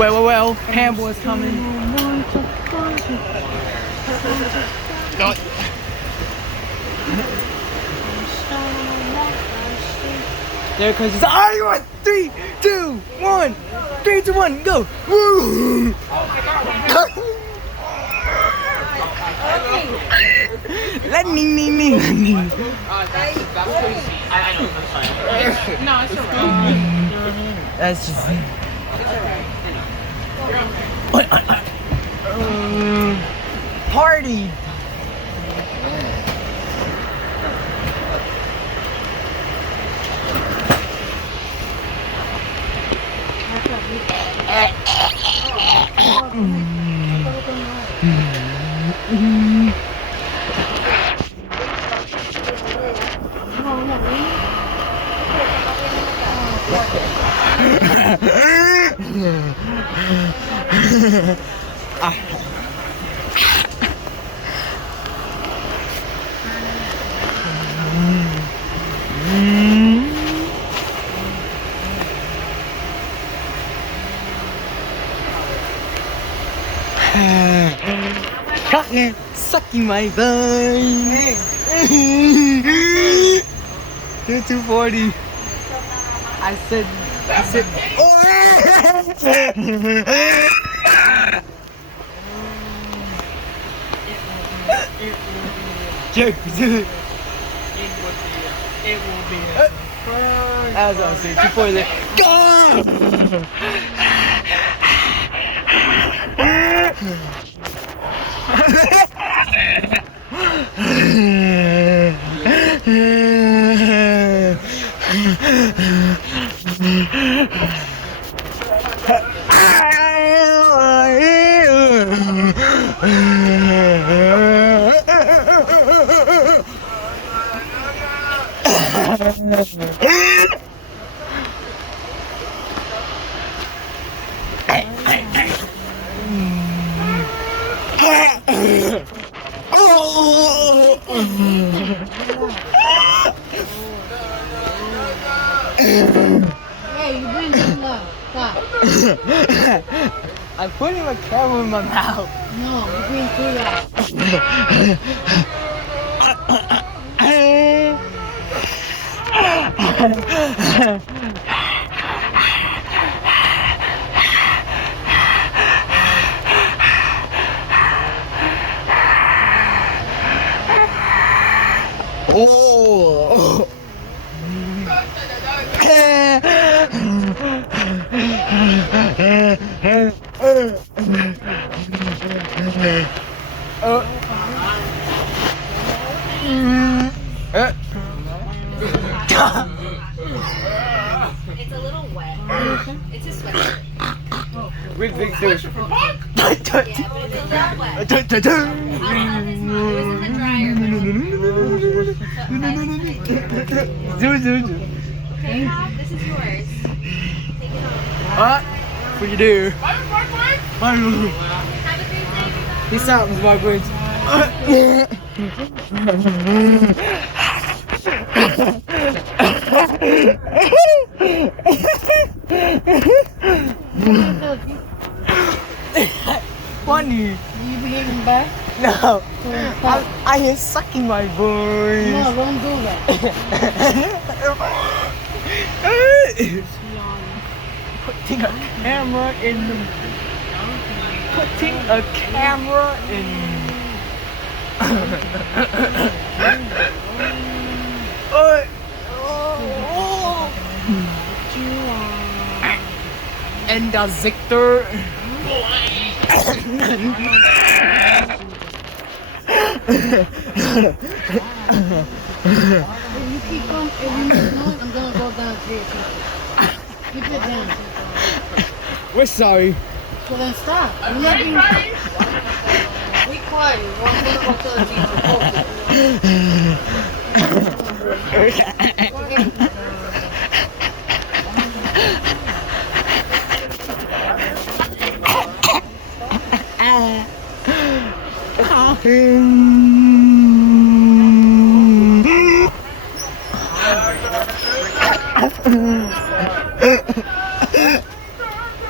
Well, Pambour is coming. No. There goes his one, 3, 2, 1, 3, 2, 1, go! Woo! Let me. I know, that's fine. No, it's alright. That's just. Party. Cotton sucking my butt. 240. I said. Oh! Joke. It will be. As I said, 240. Go! Hey, you bring some love. Stop. I'm putting my camera in my mouth. No, you're being too loud. Oh! It's a little wet. It's a sweatshirt. With Victor. Yeah, but it's a little wet. It was in the dryer. Okay, Bob, this is yours. Take it off. What? What you do? Bye. Have a great day. Peace out, Miss Margaret. Funny. You behaving bad? No. Stop. I am sucking my voice. No, don't do that. Putting a camera in. Putting a camera in. And the Victor. If you keep going, if you make noise, I'm gonna go down to keep it down. We're sorry. So then stop. You're not being... Be quiet. I'm gonna go to the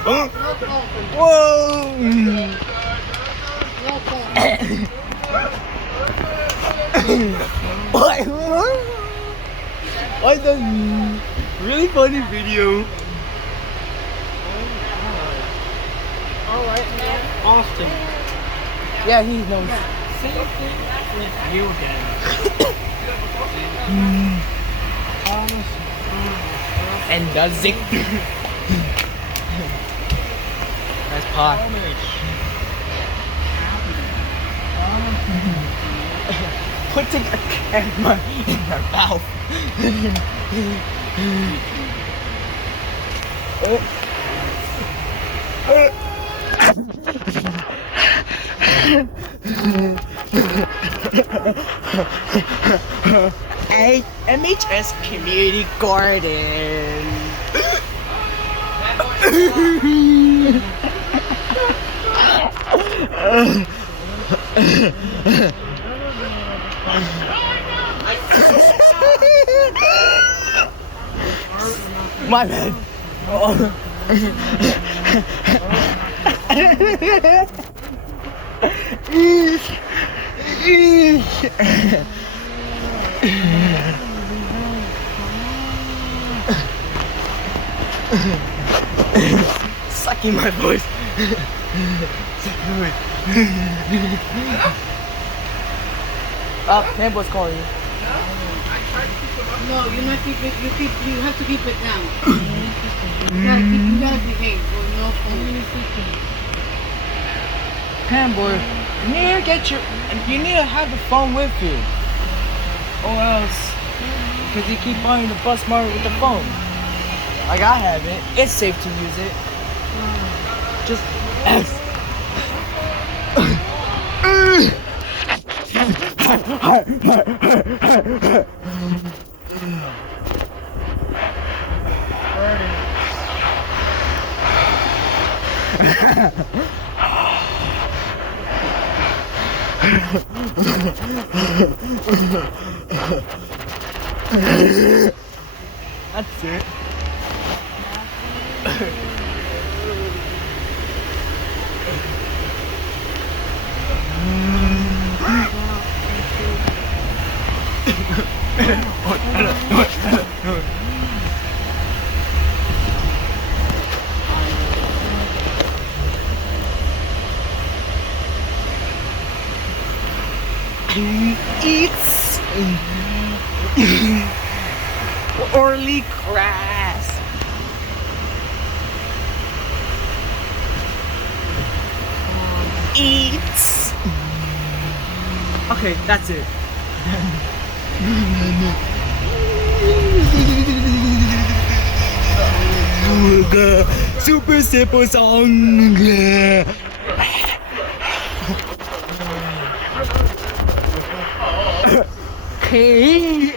Oh. phone. Whoa! No phone. What's a really funny video? Alright, man. Austin. Yeah, he knows. Same thing with you then. And does it? Nice pot. Putting a camera in her mouth. MHS Community Garden. My bad. Sucking my voice. Pambour's calling you. No, you're not keeping. You have to keep it down. You gotta behave. Or no phone. Pambour, you need to have the phone with you. Or else, because you keep buying the bus smart with the phone. Like I have it. It's safe to use it. Just ask. That's it. Eats orly grass. Eats. Okay, that's it. Super simple song. Okay.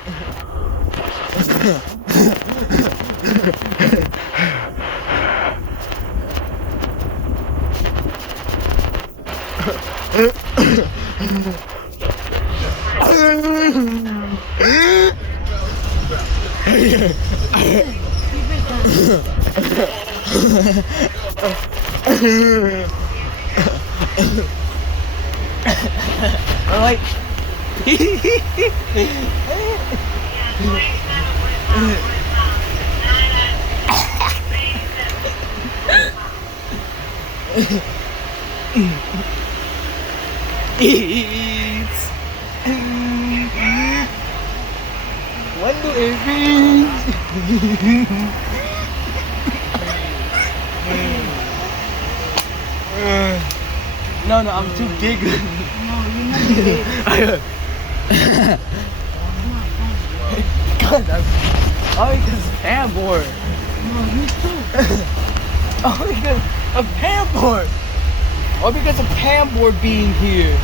Alright. Eats. What do it mean? No, I'm too big. No, you're not big. God, because of Pambour. No, you too. Because of Pambour. Or because of Pambour being here.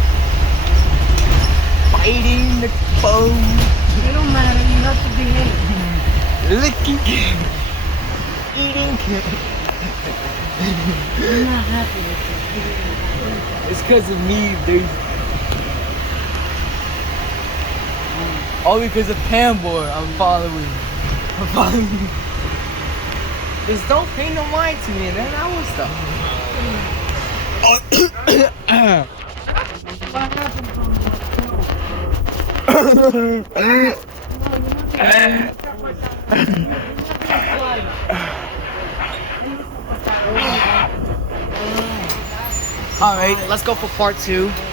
Biting the bone. It don't matter. You have to behave. Licking. Eating. You're not happy with it. It's because of me, dude. All because of Pambour, I'm following. Just don't pay no mind to me, and then I will stop. Alright, let's go for part 2.